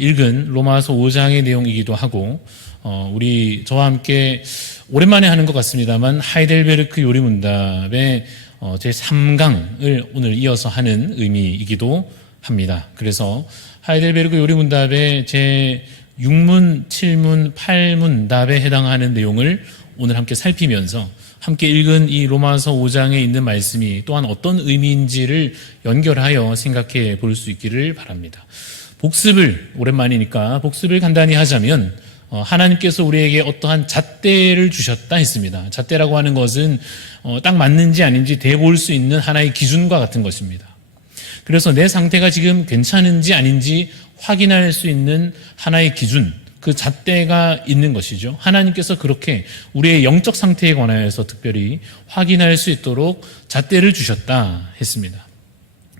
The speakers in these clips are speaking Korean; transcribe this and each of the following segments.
읽은 로마서 5장의 내용이기도 하고 우리 저와 함께 오랜만에 하는 것 같습니다만 하이델베르크 요리문답의 제3강을 오늘 이어서 하는 의미이기도 합니다. 그래서 하이델베르크 요리문답의 제6문, 7문, 8문답에 해당하는 내용을 오늘 함께 살피면서 함께 읽은 이 로마서 5장에 있는 말씀이 또한 어떤 의미인지를 연결하여 생각해 볼 수 있기를 바랍니다. 복습을, 오랜만이니까 복습을 간단히 하자면 하나님께서 우리에게 어떠한 잣대를 주셨다 했습니다. 잣대라고 하는 것은 딱 맞는지 아닌지 대볼 수 있는 하나의 기준과 같은 것입니다. 그래서 내 상태가 지금 괜찮은지 아닌지 확인할 수 있는 하나의 기준, 그 잣대가 있는 것이죠. 하나님께서 그렇게 우리의 영적 상태에 관하여서 특별히 확인할 수 있도록 잣대를 주셨다 했습니다.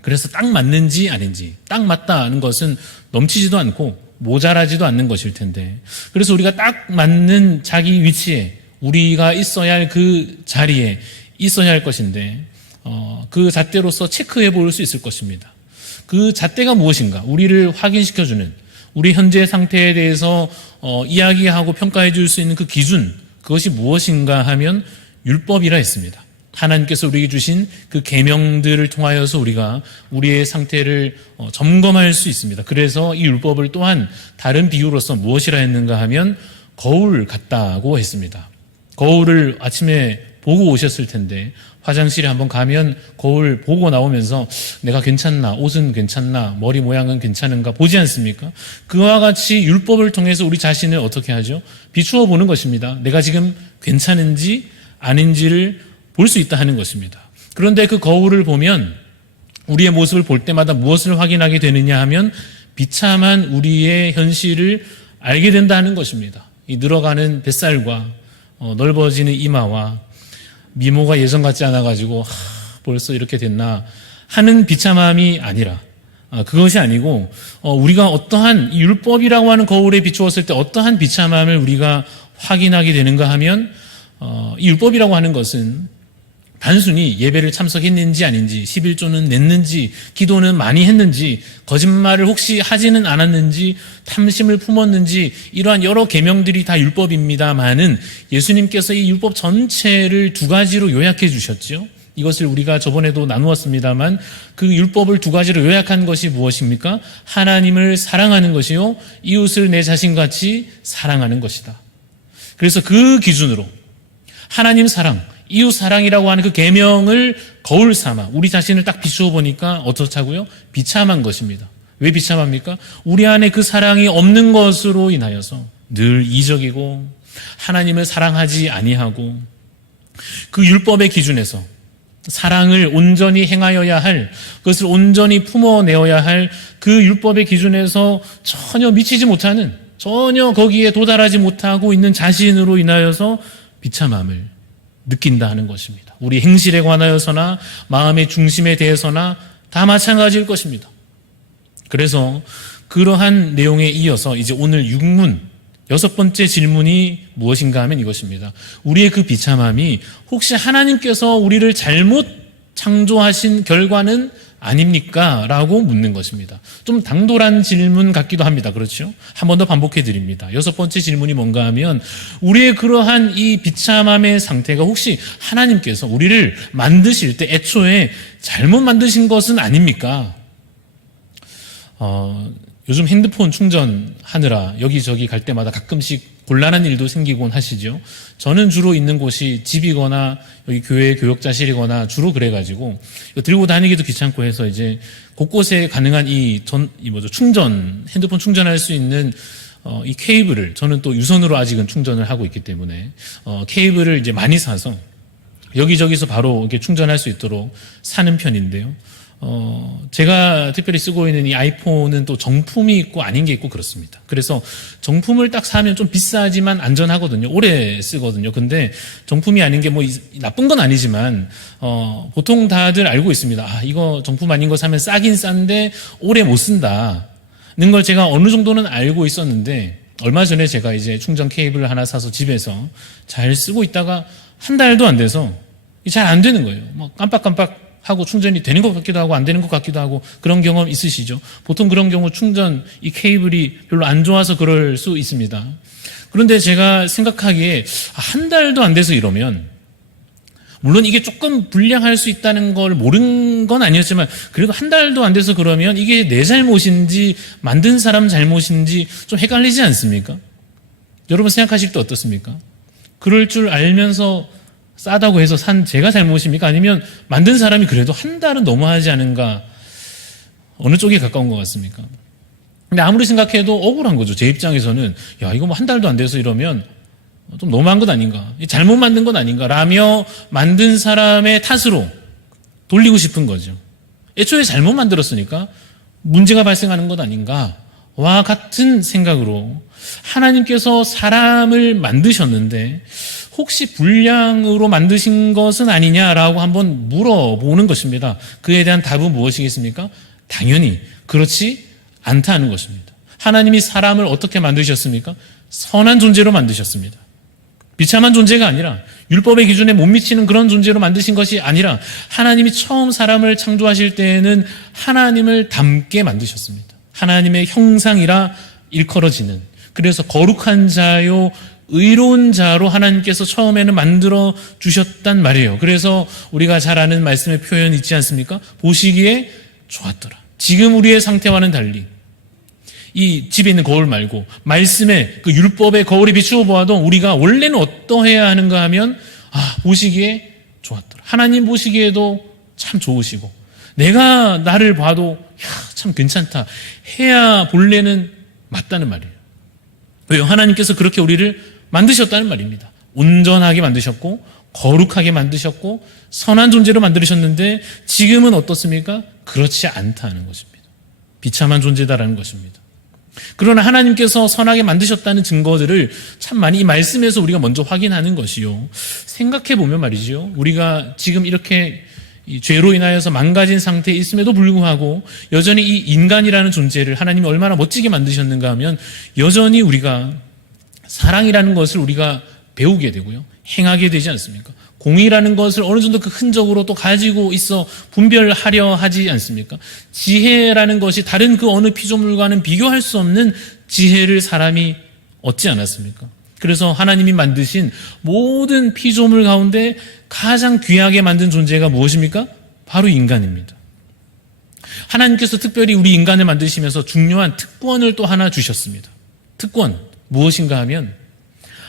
그래서 딱 맞는지 아닌지, 딱 맞다는 것은 넘치지도 않고 모자라지도 않는 것일 텐데, 그래서 우리가 딱 맞는 자기 위치에 우리가 있어야 할 그 자리에 있어야 할 것인데 그 잣대로서 체크해 볼 수 있을 것입니다. 그 잣대가 무엇인가, 우리를 확인시켜주는, 우리 현재 상태에 대해서 이야기하고 평가해 줄 수 있는 그 기준, 그것이 무엇인가 하면 율법이라 했습니다. 하나님께서 우리에게 주신 그 계명들을 통하여서 우리가 우리의 상태를 점검할 수 있습니다. 그래서 이 율법을 또한 다른 비유로서 무엇이라 했는가 하면 거울 같다고 했습니다. 거울을 아침에 보고 오셨을 텐데 화장실에 한번 가면 거울 보고 나오면서 내가 괜찮나, 옷은 괜찮나, 머리 모양은 괜찮은가 보지 않습니까? 그와 같이 율법을 통해서 우리 자신을 어떻게 하죠? 비추어 보는 것입니다. 내가 지금 괜찮은지 아닌지를 볼 수 있다 하는 것입니다. 그런데 그 거울을 보면 우리의 모습을 볼 때마다 무엇을 확인하게 되느냐 하면 비참한 우리의 현실을 알게 된다는 것입니다. 이 늘어가는 뱃살과 넓어지는 이마와 미모가 예전 같지 않아가지고 벌써 이렇게 됐나 하는 비참함이 아니라, 그것이 아니고 우리가 어떠한 율법이라고 하는 거울에 비추었을 때 어떠한 비참함을 우리가 확인하게 되는가 하면 이 율법이라고 하는 것은 단순히 예배를 참석했는지 아닌지, 11조는 냈는지, 기도는 많이 했는지, 거짓말을 혹시 하지는 않았는지, 탐심을 품었는지, 이러한 여러 계명들이 다 율법입니다만은 예수님께서 이 율법 전체를 두 가지로 요약해 주셨죠. 이것을 우리가 저번에도 나누었습니다만 그 율법을 두 가지로 요약한 것이 무엇입니까? 하나님을 사랑하는 것이요, 이웃을 내 자신같이 사랑하는 것이다. 그래서 그 기준으로 하나님 사랑, 이웃 사랑이라고 하는 그 계명을 거울 삼아 우리 자신을 딱 비추어 보니까 어떻다고요? 비참한 것입니다. 왜 비참합니까? 우리 안에 그 사랑이 없는 것으로 인하여서 늘 이적이고 하나님을 사랑하지 아니하고 그 율법의 기준에서 사랑을 온전히 행하여야 할, 그것을 온전히 품어내어야 할 그 율법의 기준에서 전혀 미치지 못하는, 전혀 거기에 도달하지 못하고 있는 자신으로 인하여서 비참함을 느낀다 하는 것입니다. 우리 행실에 관하여서나 마음의 중심에 대해서나 다 마찬가지일 것입니다. 그래서 그러한 내용에 이어서 이제 오늘 6문, 6번째 질문이 무엇인가 하면 이것입니다. 우리의 그 비참함이 혹시 하나님께서 우리를 잘못 창조하신 결과는 아닙니까? 라고 묻는 것입니다. 좀 당돌한 질문 같기도 합니다. 그렇죠? 한 번 더 반복해 드립니다. 6번째 질문이 뭔가 하면 우리의 그러한 이 비참함의 상태가 혹시 하나님께서 우리를 만드실 때 애초에 잘못 만드신 것은 아닙니까? 요즘 핸드폰 충전하느라 여기저기 갈 때마다 가끔씩 곤란한 일도 생기곤 하시죠. 저는 주로 있는 곳이 집이거나 여기 교회 교역자실이거나 주로 그래가지고 들고 다니기도 귀찮고 해서 이제 곳곳에 가능한 충전, 핸드폰 충전할 수 있는 이 케이블을, 저는 또 유선으로 아직은 충전을 하고 있기 때문에 케이블을 이제 많이 사서 여기저기서 바로 이렇게 충전할 수 있도록 사는 편인데요. 제가 특별히 쓰고 있는 이 아이폰은 또 정품이 있고 아닌 게 있고 그렇습니다. 그래서 정품을 딱 사면 좀 비싸지만 안전하거든요. 오래 쓰거든요. 근데 정품이 아닌 게 뭐 나쁜 건 아니지만 보통 다들 알고 있습니다. 이거 정품 아닌 거 사면 싸긴 싼데 오래 못 쓴다는 걸 제가 어느 정도는 알고 있었는데, 얼마 전에 제가 이제 충전 케이블을 하나 사서 집에서 잘 쓰고 있다가 한 달도 안 돼서 잘 안 되는 거예요. 막 깜빡깜빡 하고 충전이 되는 것 같기도 하고 안 되는 것 같기도 하고 그런 경험 있으시죠? 보통 그런 경우 충전 이 케이블이 별로 안 좋아서 그럴 수 있습니다. 그런데 제가 생각하기에 한 달도 안 돼서 이러면, 물론 이게 조금 불량할 수 있다는 걸 모른 건 아니었지만 그래도 한 달도 안 돼서 그러면 이게 내 잘못인지 만든 사람 잘못인지 좀 헷갈리지 않습니까? 여러분 생각하실 때 어떻습니까? 그럴 줄 알면서 싸다고 해서 산 제가 잘못입니까? 아니면 만든 사람이 그래도 한 달은 너무하지 않은가? 어느 쪽에 가까운 것 같습니까? 근데 아무리 생각해도 억울한 거죠. 제 입장에서는 야, 이거 뭐 한 달도 안 돼서 이러면 좀 너무한 것 아닌가? 잘못 만든 것 아닌가? 라며 만든 사람의 탓으로 돌리고 싶은 거죠. 애초에 잘못 만들었으니까 문제가 발생하는 것 아닌가? 와 같은 생각으로 하나님께서 사람을 만드셨는데 혹시 불량으로 만드신 것은 아니냐라고 한번 물어보는 것입니다. 그에 대한 답은 무엇이겠습니까? 당연히 그렇지 않다는 것입니다. 하나님이 사람을 어떻게 만드셨습니까? 선한 존재로 만드셨습니다. 비참한 존재가 아니라 율법의 기준에 못 미치는 그런 존재로 만드신 것이 아니라 하나님이 처음 사람을 창조하실 때에는 하나님을 닮게 만드셨습니다. 하나님의 형상이라 일컬어지는, 그래서 거룩한 자요 의로운 자로 하나님께서 처음에는 만들어 주셨단 말이에요. 그래서 우리가 잘 아는 말씀의 표현 있지 않습니까? 보시기에 좋았더라. 지금 우리의 상태와는 달리 이 집에 있는 거울 말고 말씀의 그 율법의 거울에 비추어 보아도 우리가 원래는 어떠해야 하는가 하면 보시기에 좋았더라. 하나님 보시기에도 참 좋으시고 내가 나를 봐도 참 괜찮다 해야 본래는 맞다는 말이에요. 왜요? 하나님께서 그렇게 우리를 만드셨다는 말입니다. 온전하게 만드셨고 거룩하게 만드셨고 선한 존재로 만드셨는데 지금은 어떻습니까? 그렇지 않다는 것입니다. 비참한 존재다라는 것입니다. 그러나 하나님께서 선하게 만드셨다는 증거들을 참 많이 이 말씀에서 우리가 먼저 확인하는 것이요. 생각해 보면 말이죠. 우리가 지금 이렇게 이 죄로 인하여서 망가진 상태에 있음에도 불구하고 여전히 이 인간이라는 존재를 하나님이 얼마나 멋지게 만드셨는가 하면 여전히 우리가 사랑이라는 것을 우리가 배우게 되고요. 행하게 되지 않습니까? 공의라는 것을 어느 정도 그 흔적으로 또 가지고 있어 분별하려 하지 않습니까? 지혜라는 것이 다른 그 어느 피조물과는 비교할 수 없는 지혜를 사람이 얻지 않았습니까? 그래서 하나님이 만드신 모든 피조물 가운데 가장 귀하게 만든 존재가 무엇입니까? 바로 인간입니다. 하나님께서 특별히 우리 인간을 만드시면서 중요한 특권을 또 하나 주셨습니다. 특권 무엇인가 하면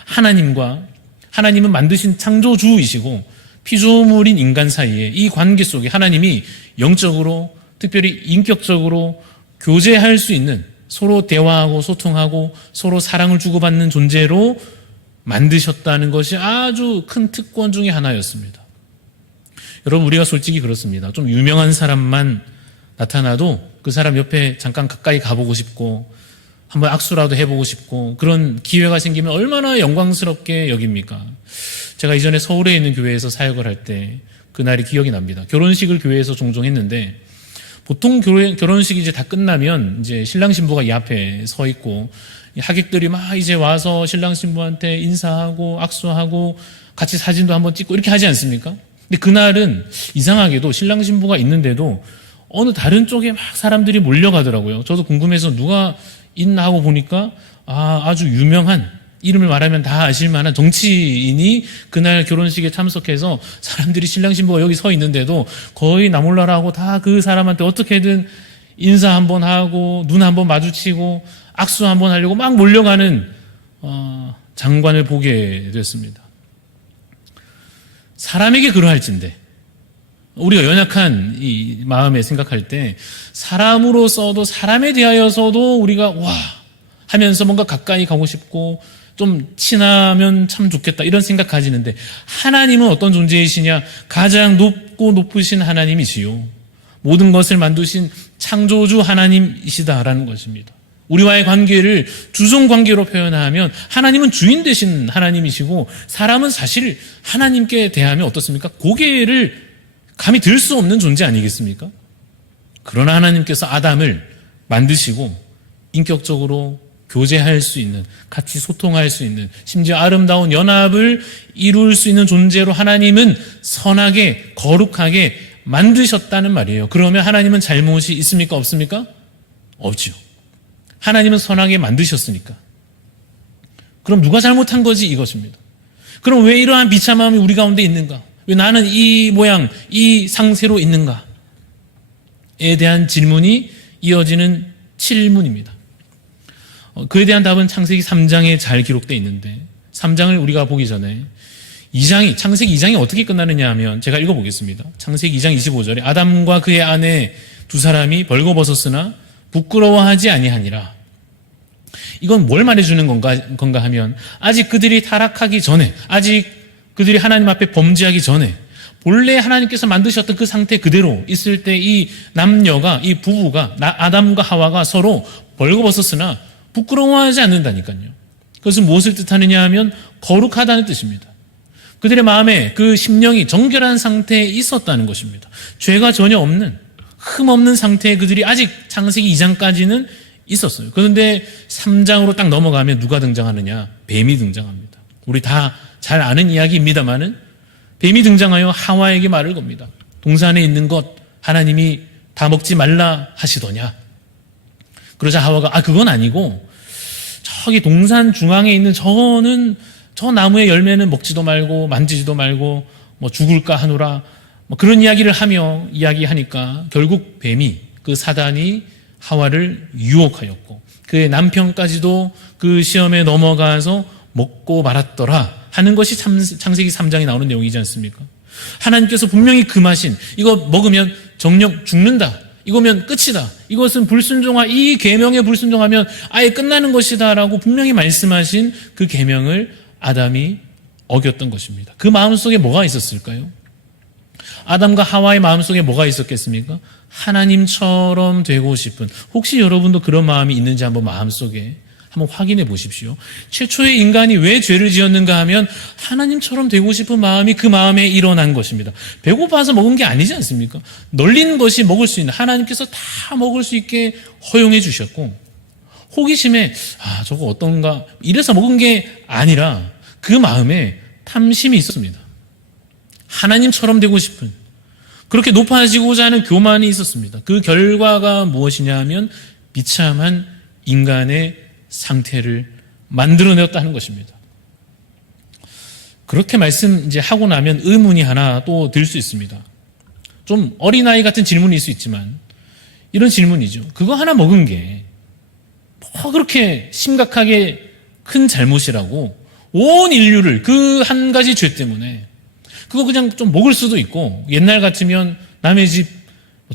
하나님은 만드신 창조주이시고 피조물인 인간 사이에 이 관계 속에 하나님이 영적으로 특별히 인격적으로 교제할 수 있는, 서로 대화하고 소통하고 서로 사랑을 주고받는 존재로 만드셨다는 것이 아주 큰 특권 중에 하나였습니다. 여러분 우리가 솔직히 그렇습니다. 좀 유명한 사람만 나타나도 그 사람 옆에 잠깐 가까이 가보고 싶고 한번 악수라도 해보고 싶고 그런 기회가 생기면 얼마나 영광스럽게 여깁니까? 제가 이전에 서울에 있는 교회에서 사역을 할 때 그날이 기억이 납니다. 결혼식을 교회에서 종종 했는데 보통 결혼식이 이제 다 끝나면 이제 신랑 신부가 이 앞에 서 있고 하객들이 막 이제 와서 신랑 신부한테 인사하고 악수하고 같이 사진도 한번 찍고 이렇게 하지 않습니까? 근데 그날은 이상하게도 신랑 신부가 있는데도 어느 다른 쪽에 막 사람들이 몰려가더라고요. 저도 궁금해서 누가 있나 하고 보니까 아주 유명한, 이름을 말하면 다 아실 만한 정치인이 그날 결혼식에 참석해서 사람들이 신랑 신부가 여기 서 있는데도 거의 나 몰라라 하고 다 그 사람한테 어떻게든 인사 한번 하고 눈 한번 마주치고 악수 한번 하려고 막 몰려가는 장관을 보게 됐습니다. 사람에게 그러할진데 우리가 연약한 이 마음에 생각할 때 사람으로서도 사람에 대하여서도 우리가 와 하면서 뭔가 가까이 가고 싶고 좀 친하면 참 좋겠다 이런 생각 가지는데 하나님은 어떤 존재이시냐? 가장 높고 높으신 하나님이시요. 모든 것을 만드신 창조주 하나님이시다라는 것입니다. 우리와의 관계를 주종 관계로 표현하면 하나님은 주인 되신 하나님이시고 사람은 사실 하나님께 대하면 어떻습니까? 고개를 감히 들 수 없는 존재 아니겠습니까? 그러나 하나님께서 아담을 만드시고 인격적으로 교제할 수 있는, 같이 소통할 수 있는, 심지어 아름다운 연합을 이룰 수 있는 존재로 하나님은 선하게 거룩하게 만드셨다는 말이에요. 그러면 하나님은 잘못이 있습니까? 없습니까? 없지요. 하나님은 선하게 만드셨으니까. 그럼 누가 잘못한 거지? 이것입니다. 그럼 왜 이러한 비참함이 우리 가운데 있는가? 왜 나는 이 모양, 이 상태로 있는가에 대한 질문이 이어지는 7문입니다. 그에 대한 답은 창세기 3장에 잘 기록되어 있는데 3장을 우리가 보기 전에 창세기 2장이 어떻게 끝나느냐 하면 제가 읽어보겠습니다. 창세기 2장 25절에 아담과 그의 아내 두 사람이 벌거벗었으나 부끄러워하지 아니하니라. 이건 뭘 말해주는 건가 하면 아직 그들이 타락하기 전에, 아직 그들이 하나님 앞에 범죄하기 전에 본래 하나님께서 만드셨던 그 상태 그대로 있을 때 이 남녀가, 이 부부가, 아담과 하와가 서로 벌거벗었으나 부끄러워하지 않는다니까요. 그것은 무엇을 뜻하느냐 하면 거룩하다는 뜻입니다. 그들의 마음에 그 심령이 정결한 상태에 있었다는 것입니다. 죄가 전혀 없는, 흠없는 상태에 그들이 아직 창세기 2장까지는 있었어요. 그런데 3장으로 딱 넘어가면 누가 등장하느냐? 뱀이 등장합니다. 우리 다 잘 아는 이야기입니다만은 뱀이 등장하여 하와에게 말을 겁니다. 동산에 있는 것 하나님이 다 먹지 말라 하시더냐? 그러자 하와가 그건 아니고 저기 동산 중앙에 있는 저 나무의 열매는 먹지도 말고 만지지도 말고 뭐 죽을까 하노라 뭐 그런 이야기를 하며 이야기하니까 결국 뱀이, 그 사단이 하와를 유혹하였고 그의 남편까지도 그 시험에 넘어가서 먹고 말았더라 하는 것이 창세기 3장에 나오는 내용이지 않습니까? 하나님께서 분명히 금하신 이거 먹으면 정령 죽는다, 이거면 끝이다, 이것은 이 계명에 불순종하면 아예 끝나는 것이다 라고 분명히 말씀하신 그 계명을 아담이 어겼던 것입니다. 그 마음속에 뭐가 있었을까요? 아담과 하와의 마음속에 뭐가 있었겠습니까? 하나님처럼 되고 싶은, 혹시 여러분도 그런 마음이 있는지 한번 마음속에 한번 확인해 보십시오. 최초의 인간이 왜 죄를 지었는가 하면 하나님처럼 되고 싶은 마음이 그 마음에 일어난 것입니다. 배고파서 먹은 게 아니지 않습니까? 널린 것이 먹을 수 있는, 하나님께서 다 먹을 수 있게 허용해 주셨고 호기심에 저거 어떤가 이래서 먹은 게 아니라 그 마음에 탐심이 있었습니다. 하나님처럼 되고 싶은, 그렇게 높아지고자 하는 교만이 있었습니다. 그 결과가 무엇이냐 하면 비참한 인간의 상태를 만들어내었다는 것입니다. 그렇게 하고 나면 의문이 하나 또 들 수 있습니다. 좀 어린아이 같은 질문일 수 있지만 이런 질문이죠. 그거 하나 먹은 게 뭐 그렇게 심각하게 큰 잘못이라고 온 인류를 그 한 가지 죄 때문에 그거 그냥 좀 먹을 수도 있고, 옛날 같으면 남의 집,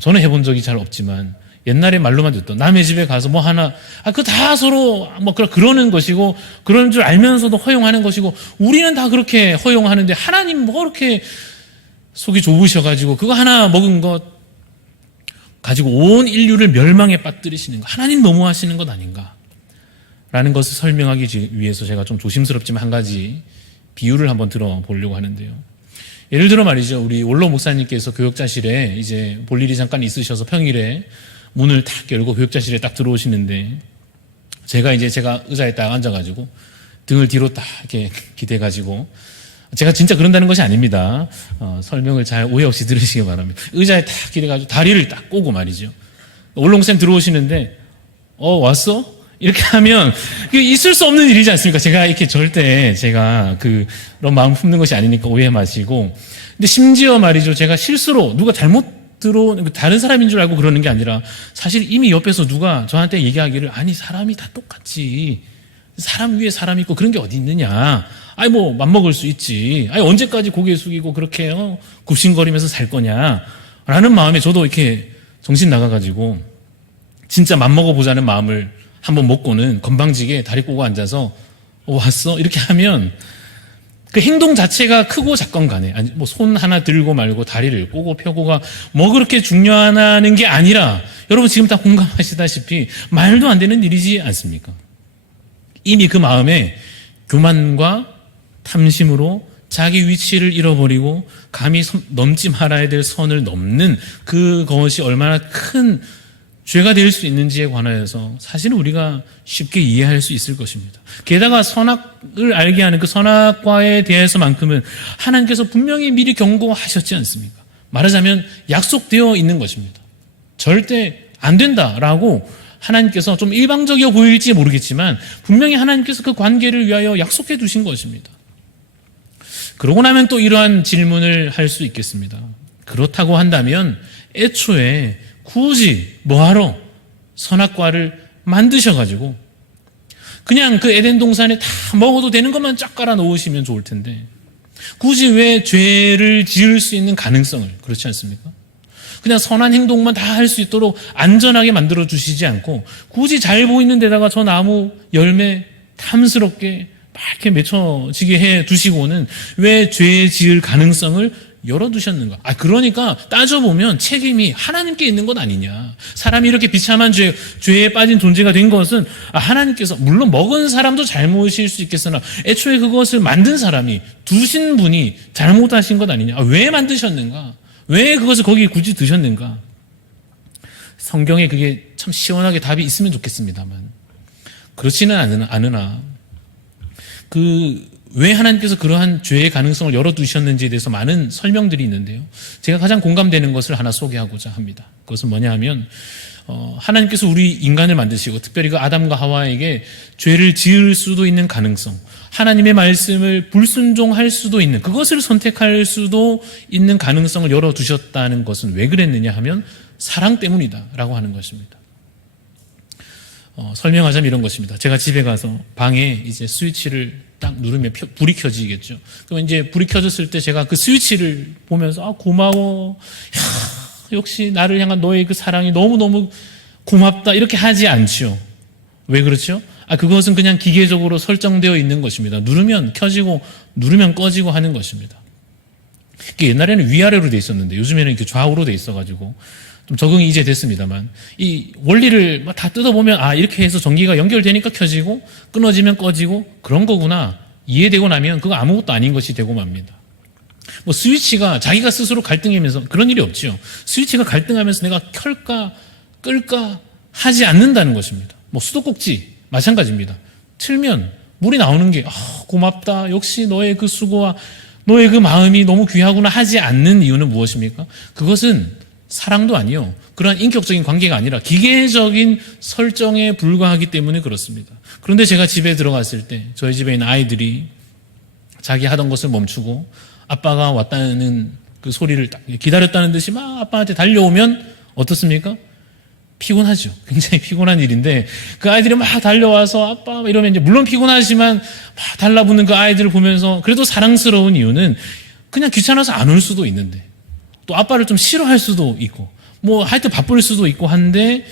저는 해본 적이 잘 없지만 옛날에 말로만 듣던 남의 집에 가서 뭐 하나, 그거 다 서로 뭐 그러는 것이고 그런 줄 알면서도 허용하는 것이고, 우리는 다 그렇게 허용하는데 하나님 뭐 그렇게 속이 좁으셔가지고 그거 하나 먹은 것 가지고 온 인류를 멸망에 빠뜨리시는 거, 하나님 너무하시는 것 아닌가 라는 것을 설명하기 위해서 제가 좀 조심스럽지만 한 가지 비유를 한번 들어보려고 하는데요. 예를 들어 말이죠, 우리 원로 목사님께서 교역자실에 이제 볼 일이 잠깐 있으셔서 평일에 문을 탁 열고 교역자실에 딱 들어오시는데 제가 의자에 딱 앉아가지고 등을 뒤로 딱 이렇게 기대가지고, 제가 진짜 그런다는 것이 아닙니다. 설명을 잘 오해 없이 들으시기 바랍니다. 의자에 딱 기대가지고 다리를 딱 꼬고 말이죠. 원로 목사님 들어오시는데 왔어? 이렇게 하면 있을 수 없는 일이지 않습니까? 제가 이렇게 절대 그런 마음 품는 것이 아니니까 오해 마시고. 근데 심지어 말이죠, 제가 실수로 누가 잘못 다른 사람인 줄 알고 그러는 게 아니라 사실 이미 옆에서 누가 저한테 얘기하기를 사람이 다 똑같지, 사람 위에 사람 있고 그런 게 어디 있느냐, 뭐 맘먹을 수 있지, 언제까지 고개 숙이고 그렇게 굽신거리면서 살 거냐 라는 마음에 저도 이렇게 정신 나가가지고 진짜 맘먹어보자는 마음을 한번 먹고는 건방지게 다리 꼬고 앉아서 왔어? 이렇게 하면 그 행동 자체가 크고 작건 간에 뭐 손 하나 들고 말고 다리를 꼬고 펴고가 뭐 그렇게 중요하다는 게 아니라, 여러분 지금 다 공감하시다시피 말도 안 되는 일이지 않습니까? 이미 그 마음에 교만과 탐심으로 자기 위치를 잃어버리고 감히 넘지 말아야 될 선을 넘는 그것이 얼마나 큰 죄가 될 수 있는지에 관하여서 사실은 우리가 쉽게 이해할 수 있을 것입니다. 게다가 선악을 알게 하는 그 선악과에 대해서만큼은 하나님께서 분명히 미리 경고하셨지 않습니까? 말하자면 약속되어 있는 것입니다. 절대 안 된다라고 하나님께서 좀 일방적이어 보일지 모르겠지만 분명히 하나님께서 그 관계를 위하여 약속해 두신 것입니다. 그러고 나면 또 이러한 질문을 할 수 있겠습니다. 그렇다고 한다면 애초에 굳이 뭐하러 선악과를 만드셔가지고 그냥 그 에덴 동산에 다 먹어도 되는 것만 쫙 깔아 놓으시면 좋을 텐데 굳이 왜 죄를 지을 수 있는 가능성을, 그렇지 않습니까? 그냥 선한 행동만 다 할 수 있도록 안전하게 만들어 주시지 않고 굳이 잘 보이는 데다가 저 나무 열매 탐스럽게 막 이렇게 맺혀지게 해 두시고는 왜 죄 지을 가능성을 열어두셨는가? 그러니까 따져보면 책임이 하나님께 있는 것 아니냐. 사람이 이렇게 비참한 죄에 빠진 존재가 된 것은 하나님께서, 물론 먹은 사람도 잘못일 수 있겠으나 애초에 그것을 만든 사람이, 두신 분이 잘못하신 것 아니냐. 왜 만드셨는가? 왜 그것을 거기 굳이 두셨는가? 성경에 그게 참 시원하게 답이 있으면 좋겠습니다만 그렇지는 않으나 왜 하나님께서 그러한 죄의 가능성을 열어두셨는지에 대해서 많은 설명들이 있는데요. 제가 가장 공감되는 것을 하나 소개하고자 합니다. 그것은 뭐냐 하면 하나님께서 우리 인간을 만드시고 특별히 그 아담과 하와에게 죄를 지을 수도 있는 가능성, 하나님의 말씀을 불순종할 수도 있는, 그것을 선택할 수도 있는 가능성을 열어두셨다는 것은 왜 그랬느냐 하면 사랑 때문이다라고 하는 것입니다. 설명하자면 이런 것입니다. 제가 집에 가서 방에 이제 스위치를 딱 누르면 불이 켜지겠죠. 그럼 이제 불이 켜졌을 때 제가 그 스위치를 보면서 고마워, 역시 나를 향한 너의 그 사랑이 너무너무 고맙다 이렇게 하지 않죠. 왜 그렇죠? 그것은 그냥 기계적으로 설정되어 있는 것입니다. 누르면 켜지고 누르면 꺼지고 하는 것입니다. 옛날에는 위아래로 돼 있었는데 요즘에는 이렇게 좌우로 돼 있어가지고 좀 적응이 이제 됐습니다만 이 원리를 다 뜯어보면 이렇게 해서 전기가 연결되니까 켜지고 끊어지면 꺼지고 그런 거구나 이해되고 나면 그거 아무것도 아닌 것이 되고 맙니다. 스위치가 자기가 스스로 갈등하면서 그런 일이 없지요. 스위치가 갈등하면서 내가 켤까 끌까 하지 않는다는 것입니다. 수도꼭지 마찬가지입니다. 틀면 물이 나오는 게 고맙다, 역시 너의 그 수고와 너의 그 마음이 너무 귀하구나 하지 않는 이유는 무엇입니까? 그것은 사랑도 아니요, 그러한 인격적인 관계가 아니라 기계적인 설정에 불과하기 때문에 그렇습니다. 그런데 제가 집에 들어갔을 때 저희 집에 있는 아이들이 자기 하던 것을 멈추고 아빠가 왔다는 그 소리를 딱 기다렸다는 듯이 막 아빠한테 달려오면 어떻습니까? 피곤하죠. 굉장히 피곤한 일인데 그 아이들이 막 달려와서 아빠 이러면 이제 물론 피곤하지만 막 달라붙는 그 아이들을 보면서 그래도 사랑스러운 이유는 그냥 귀찮아서 안 올 수도 있는데 또 아빠를 좀 싫어할 수도 있고 하여튼 바쁠 수도 있고 한데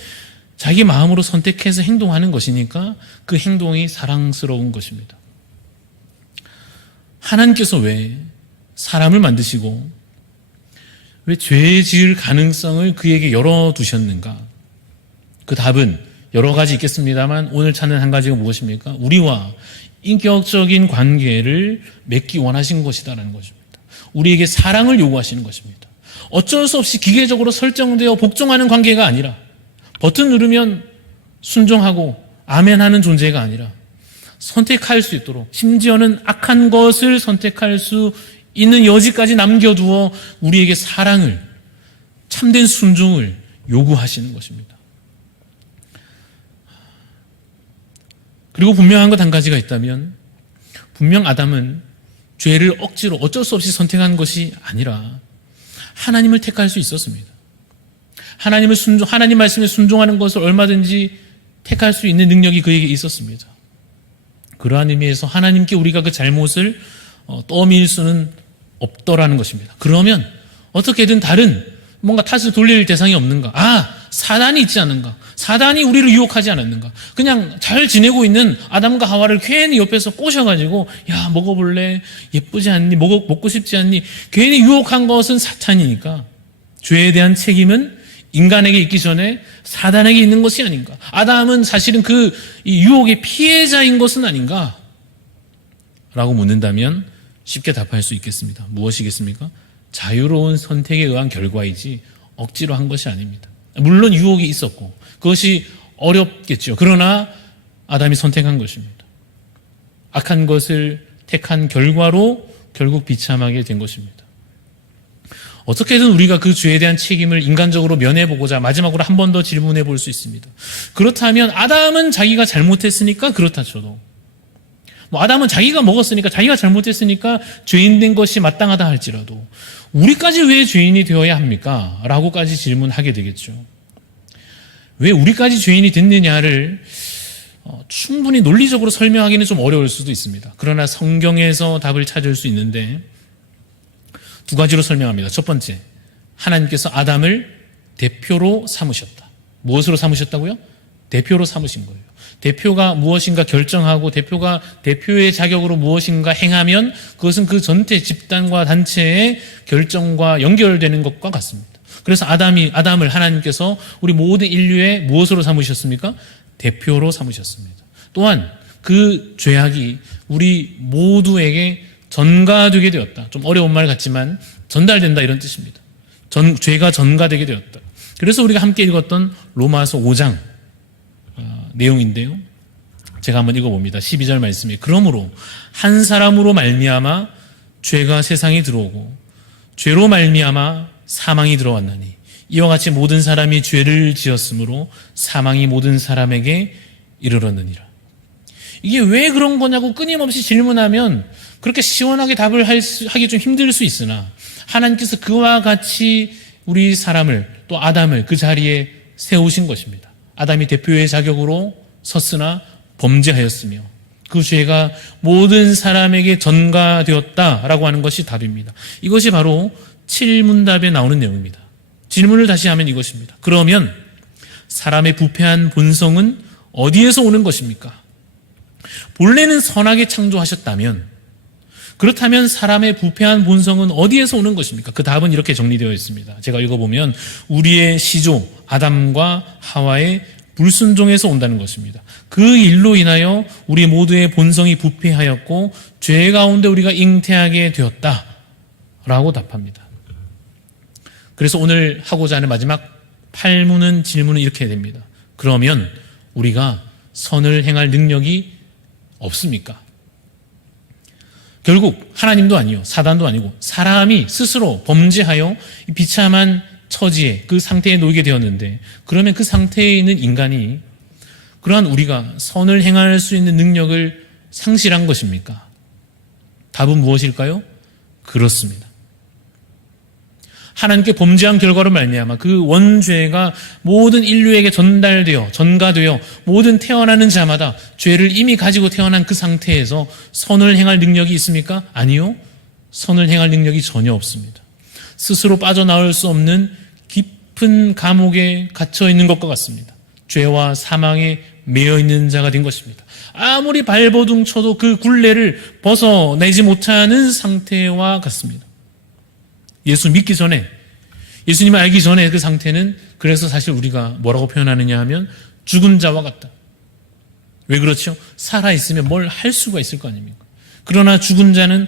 자기 마음으로 선택해서 행동하는 것이니까 그 행동이 사랑스러운 것입니다. 하나님께서 왜 사람을 만드시고 왜 죄 지을 가능성을 그에게 열어두셨는가? 그 답은 여러 가지 있겠습니다만 오늘 찾는 한 가지가 무엇입니까? 우리와 인격적인 관계를 맺기 원하신 것이다라는 것입니다. 우리에게 사랑을 요구하시는 것입니다. 어쩔 수 없이 기계적으로 설정되어 복종하는 관계가 아니라 버튼 누르면 순종하고 아멘하는 존재가 아니라 선택할 수 있도록, 심지어는 악한 것을 선택할 수 있는 여지까지 남겨두어 우리에게 사랑을, 참된 순종을 요구하시는 것입니다. 그리고 분명한 것 한 가지가 있다면 분명 아담은 죄를 억지로 어쩔 수 없이 선택한 것이 아니라 하나님을 택할 수 있었습니다. 하나님 말씀에 순종하는 것을 얼마든지 택할 수 있는 능력이 그에게 있었습니다. 그러한 의미에서 하나님께 우리가 그 잘못을 떠밀 수는 없더라는 것입니다. 그러면 어떻게든 다른 뭔가 탓을 돌릴 대상이 없는가? 사단이 있지 않은가? 사단이 우리를 유혹하지 않았는가? 그냥 잘 지내고 있는 아담과 하와를 괜히 옆에서 꼬셔가지고 야 먹어볼래? 예쁘지 않니? 먹고 싶지 않니? 괜히 유혹한 것은 사탄이니까 죄에 대한 책임은 인간에게 있기 전에 사단에게 있는 것이 아닌가? 아담은 사실은 이 유혹의 피해자인 것은 아닌가? 라고 묻는다면 쉽게 답할 수 있겠습니다. 무엇이겠습니까? 자유로운 선택에 의한 결과이지 억지로 한 것이 아닙니다. 물론 유혹이 있었고 그것이 어렵겠죠. 그러나 아담이 선택한 것입니다. 악한 것을 택한 결과로 결국 비참하게 된 것입니다. 어떻게든 우리가 그 죄에 대한 책임을 인간적으로 면해보고자 마지막으로 한 번 더 질문해 볼 수 있습니다. 그렇다면 아담은 자기가 잘못했으니까 그렇다 쳐도, 아담은 자기가 먹었으니까, 자기가 잘못했으니까 죄인 된 것이 마땅하다 할지라도 우리까지 왜 죄인이 되어야 합니까? 라고까지 질문하게 되겠죠. 왜 우리까지 죄인이 됐느냐를 충분히 논리적으로 설명하기는 좀 어려울 수도 있습니다. 그러나 성경에서 답을 찾을 수 있는데 두 가지로 설명합니다. 첫 번째, 하나님께서 아담을 대표로 삼으셨다. 무엇으로 삼으셨다고요? 대표로 삼으신 거예요. 대표가 무엇인가 결정하고 대표가 대표의 자격으로 무엇인가 행하면 그것은 그 전체 집단과 단체의 결정과 연결되는 것과 같습니다. 그래서 아담을 하나님께서 우리 모든 인류의 무엇으로 삼으셨습니까? 대표로 삼으셨습니다. 또한 그 죄악이 우리 모두에게 전가되게 되었다. 좀 어려운 말 같지만 전달된다 이런 뜻입니다. 죄가 전가되게 되었다. 그래서 우리가 함께 읽었던 로마서 5장 내용인데요. 제가 한번 읽어봅니다. 12절 말씀이 그러므로 한 사람으로 말미암아 죄가 세상에 들어오고 죄로 말미암아 사망이 들어왔나니 이와 같이 모든 사람이 죄를 지었으므로 사망이 모든 사람에게 이르렀느니라. 이게 왜 그런 거냐고 끊임없이 질문하면 그렇게 시원하게 답을 하기 좀 힘들 수 있으나 하나님께서 그와 같이 우리 사람을 또 아담을 그 자리에 세우신 것입니다. 아담이 대표의 자격으로 섰으나 범죄하였으며 그 죄가 모든 사람에게 전가되었다라고 하는 것이 답입니다. 이것이 바로 7문답에 나오는 내용입니다. 질문을 다시 하면 이것입니다. 그러면 사람의 부패한 본성은 어디에서 오는 것입니까? 본래는 선하게 창조하셨다면 그렇다면 사람의 부패한 본성은 어디에서 오는 것입니까? 그 답은 이렇게 정리되어 있습니다. 제가 읽어보면 우리의 시조 아담과 하와의 불순종에서 온다는 것입니다. 그 일로 인하여 우리 모두의 본성이 부패하였고 죄 가운데 우리가 잉태하게 되었다라고 답합니다. 그래서 오늘 하고자 하는 마지막 8문은 질문은 이렇게 됩니다. 그러면 우리가 선을 행할 능력이 없습니까? 결국 하나님도 아니요 사단도 아니고 사람이 스스로 범죄하여 비참한 처지에 그 상태에 놓이게 되었는데 그러면 그 상태에 있는 인간이 그러한 우리가 선을 행할 수 있는 능력을 상실한 것입니까? 답은 무엇일까요? 그렇습니다. 하나님께 범죄한 결과로 말미암아 그 원죄가 모든 인류에게 전가되어 모든 태어나는 자마다 죄를 이미 가지고 태어난 그 상태에서 선을 행할 능력이 있습니까? 아니요. 선을 행할 능력이 전혀 없습니다. 스스로 빠져나올 수 없는 깊은 감옥에 갇혀 있는 것과 같습니다. 죄와 사망에 매여 있는 자가 된 것입니다. 아무리 발버둥 쳐도 그 굴레를 벗어내지 못하는 상태와 같습니다. 예수 믿기 전에, 예수님을 알기 전에 그 상태는 그래서 사실 우리가 뭐라고 표현하느냐 하면 죽은 자와 같다. 왜 그렇죠? 살아있으면 뭘 할 수가 있을 거 아닙니까? 그러나 죽은 자는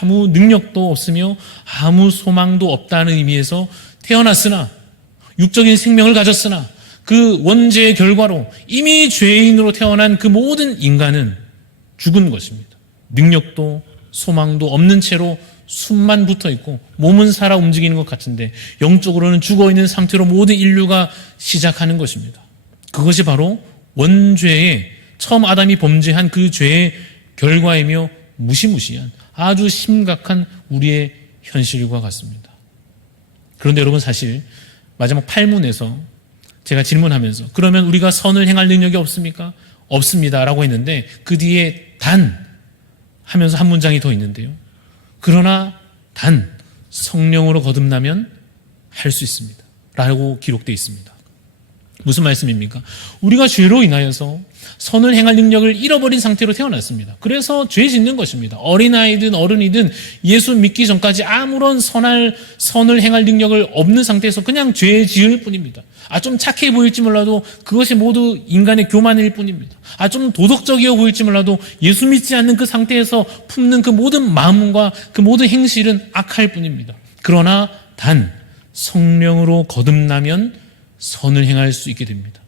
아무 능력도 없으며 아무 소망도 없다는 의미에서 태어났으나 육적인 생명을 가졌으나 그 원죄의 결과로 이미 죄인으로 태어난 그 모든 인간은 죽은 것입니다. 능력도 소망도 없는 채로 숨만 붙어 있고 몸은 살아 움직이는 것 같은데 영적으로는 죽어 있는 상태로 모든 인류가 시작하는 것입니다. 그것이 바로 원죄의 처음 아담이 범죄한 그 죄의 결과이며 무시무시한 아주 심각한 우리의 현실과 같습니다. 그런데 여러분 사실 마지막 8문에서 제가 질문하면서 그러면 우리가 선을 행할 능력이 없습니까? 없습니다 라고 했는데 그 뒤에 단 하면서 한 문장이 더 있는데요. 그러나 단 성령으로 거듭나면 할 수 있습니다 라고 기록되어 있습니다. 무슨 말씀입니까? 우리가 죄로 인하여서 선을 행할 능력을 잃어버린 상태로 태어났습니다. 그래서 죄 짓는 것입니다. 어린아이든 어른이든 예수 믿기 전까지 아무런 선을 행할 능력을 없는 상태에서 그냥 죄 지을 뿐입니다. 좀 착해 보일지 몰라도 그것이 모두 인간의 교만일 뿐입니다. 좀 도덕적이어 보일지 몰라도 예수 믿지 않는 그 상태에서 품는 그 모든 마음과 그 모든 행실은 악할 뿐입니다. 그러나 단 성령으로 거듭나면 선을 행할 수 있게 됩니다.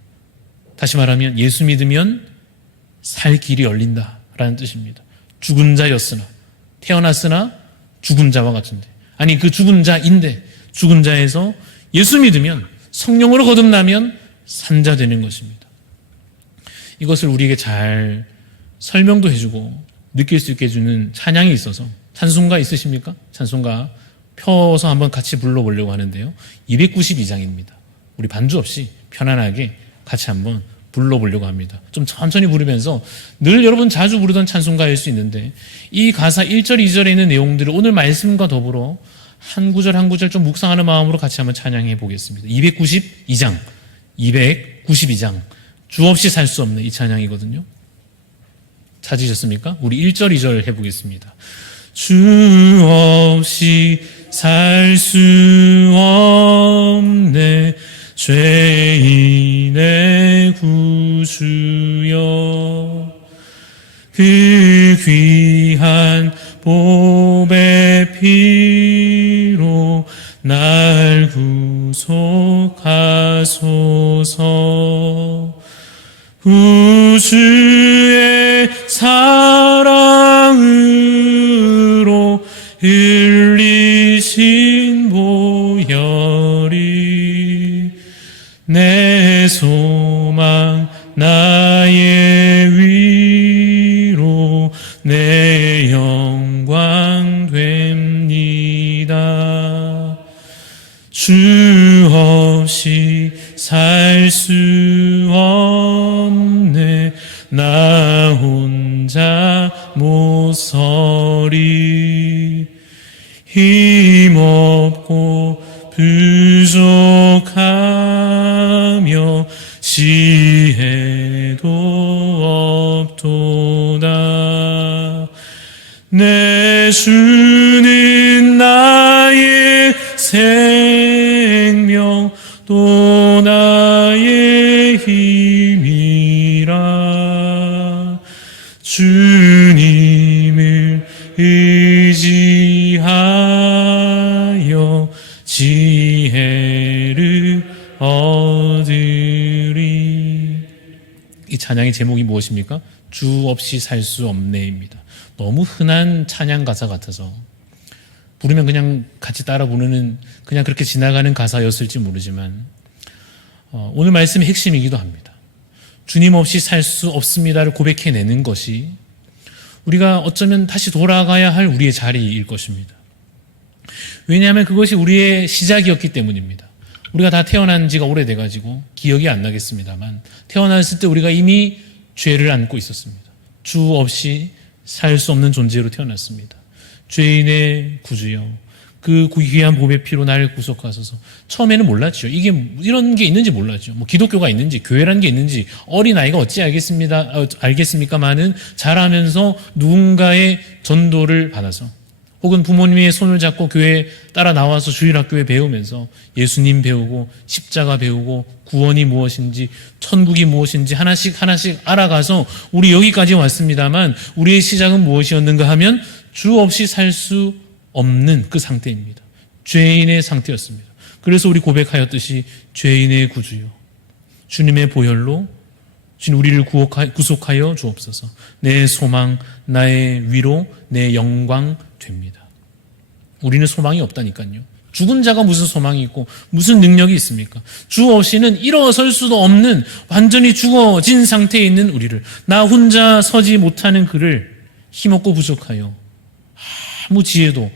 다시 말하면 예수 믿으면 살 길이 열린다라는 뜻입니다. 죽은 자였으나 태어났으나 죽은 자와 같은데 아니 그 죽은 자인데 죽은 자에서 예수 믿으면 성령으로 거듭나면 산자 되는 것입니다. 이것을 우리에게 잘 설명도 해주고 느낄 수 있게 해주는 찬양이 있어서 찬송가 있으십니까? 찬송가 펴서 한번 같이 불러보려고 하는데요. 292장입니다. 우리 반주 없이 편안하게 같이 한번 불러보려고 합니다. 좀 천천히 부르면서 늘 여러분 자주 부르던 찬송가일 수 있는데 이 가사 1절, 2절에 있는 내용들을 오늘 말씀과 더불어 한 구절 한 구절 좀 묵상하는 마음으로 같이 한번 찬양해 보겠습니다. 292장 주 없이 살 수 없는 이 찬양이거든요. 찾으셨습니까? 우리 1절, 2절 해보겠습니다. 주 없이 살 수 없네 죄인의 구주여 그 귀한 보배 피로 날 구속하소서 구주의 사랑으로 흘리신 보혈이 내 소망 나의 위로 내 영광 됩니다. 주 없이 살 수 없네 나 혼자 못 서리 힘없고 부족하며 지혜도 없도다 내 주는 나의 생명 또 나의 힘이라 주님을 의지하여 지혜를 얻으리. 이 찬양의 제목이 무엇입니까? 주 없이 살 수 없네입니다. 너무 흔한 찬양 가사 같아서 부르면 그냥 같이 따라 부르는 그냥 그렇게 지나가는 가사였을지 모르지만 오늘 말씀의 핵심이기도 합니다. 주님 없이 살 수 없습니다를 고백해내는 것이 우리가 어쩌면 다시 돌아가야 할 우리의 자리일 것입니다. 왜냐하면 그것이 우리의 시작이었기 때문입니다. 우리가 다 태어난 지가 오래돼가지고 기억이 안 나겠습니다만 태어났을 때 우리가 이미 죄를 안고 있었습니다. 주 없이 살 수 없는 존재로 태어났습니다. 죄인의 구주여 그 귀한 보배 피로 나를 구속하소서. 처음에는 몰랐죠. 이게 이런 게 있는지 몰랐죠. 뭐 기독교가 있는지 교회라는 게 있는지 어린아이가 어찌 알겠습니까만은 자라면서 누군가의 전도를 받아서 혹은 부모님의 손을 잡고 교회에 따라 나와서 주일학교에 배우면서 예수님 배우고 십자가 배우고 구원이 무엇인지 천국이 무엇인지 하나씩 알아가서 우리 여기까지 왔습니다만 우리의 시작은 무엇이었는가 하면 주 없이 살 수 없는 그 상태입니다. 죄인의 상태였습니다. 그래서 우리 고백하였듯이 죄인의 구주요 주님의 보혈로 주님 우리를 구속하여 주옵소서. 내 소망 나의 위로 내 영광 됩니다. 우리는 소망이 없다니까요. 죽은 자가 무슨 소망이 있고 무슨 능력이 있습니까? 주 없이는 일어설 수도 없는 완전히 죽어진 상태에 있는 우리를 나 혼자 서지 못하는 그를 힘없고 부족하여 아무 지혜도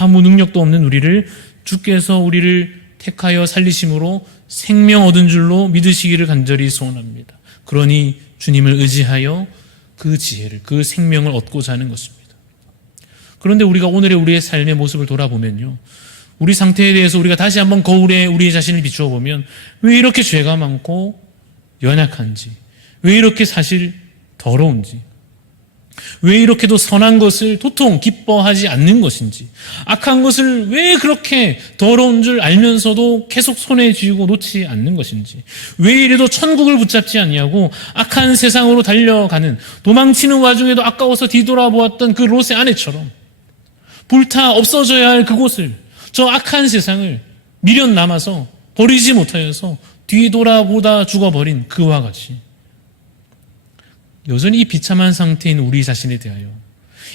아무 능력도 없는 우리를 주께서 우리를 택하여 살리심으로 생명 얻은 줄로 믿으시기를 간절히 소원합니다. 그러니 주님을 의지하여 그 지혜를 그 생명을 얻고자 하는 것입니다. 그런데 우리가 오늘의 우리의 삶의 모습을 돌아보면요, 우리 상태에 대해서 우리가 다시 한번 거울에 우리의 자신을 비추어 보면 왜 이렇게 죄가 많고 연약한지, 왜 이렇게 사실 더러운지, 왜 이렇게도 선한 것을 도통 기뻐하지 않는 것인지, 악한 것을 왜 그렇게 더러운 줄 알면서도 계속 손에 쥐고 놓지 않는 것인지, 왜 이래도 천국을 붙잡지 아니하고 악한 세상으로 달려가는 도망치는 와중에도 아까워서 뒤돌아보았던 그 롯의 아내처럼 불타 없어져야 할 그곳을, 저 악한 세상을 미련 남아서 버리지 못하여서 뒤돌아보다 죽어버린 그와 같이 여전히 이 비참한 상태인 우리 자신에 대하여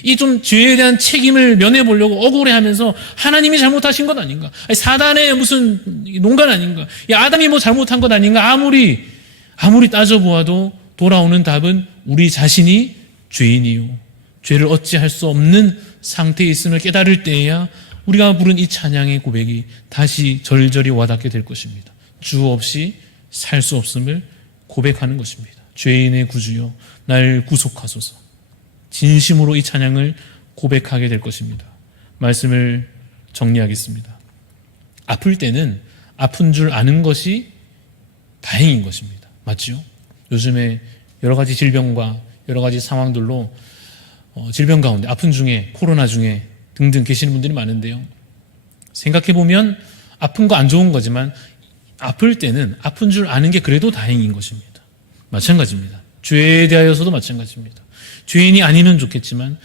이 좀 죄에 대한 책임을 면해보려고 억울해하면서 하나님이 잘못하신 것 아닌가? 아니, 사단의 무슨 농간 아닌가? 아담이 뭐 잘못한 것 아닌가? 아무리 따져보아도 돌아오는 답은 우리 자신이 죄인이요. 죄를 어찌할 수 없는 상태에 있음을 깨달을 때에야 우리가 부른 이 찬양의 고백이 다시 절절히 와닿게 될 것입니다. 주 없이 살 수 없음을 고백하는 것입니다. 죄인의 구주여 날 구속하소서. 진심으로 이 찬양을 고백하게 될 것입니다. 말씀을 정리하겠습니다. 아플 때는 아픈 줄 아는 것이 다행인 것입니다. 맞죠? 요즘에 여러 가지 질병과 여러 가지 상황들로 질병 가운데 아픈 중에 코로나 중에 등등 계시는 분들이 많은데요. 생각해보면 아픈 거 안 좋은 거지만 아플 때는 아픈 줄 아는 게 그래도 다행인 것입니다. 마찬가지입니다. 죄에 대하여서도 마찬가지입니다. 죄인이 아니면 좋겠지만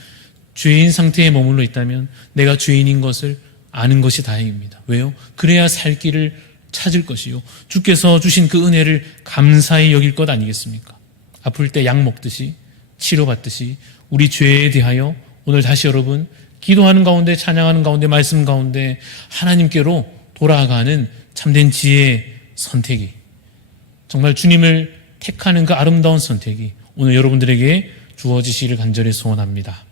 죄인 상태에 머물러 있다면 내가 죄인인 것을 아는 것이 다행입니다. 왜요? 그래야 살 길을 찾을 것이요. 주께서 주신 그 은혜를 감사히 여길 것 아니겠습니까? 아플 때 약 먹듯이 치료받듯이 우리 죄에 대하여 오늘 다시 여러분 기도하는 가운데 찬양하는 가운데 말씀 가운데 하나님께로 돌아가는 참된 지혜의 선택이 정말 주님을 택하는 그 아름다운 선택이 오늘 여러분들에게 주어지시기를 간절히 소원합니다.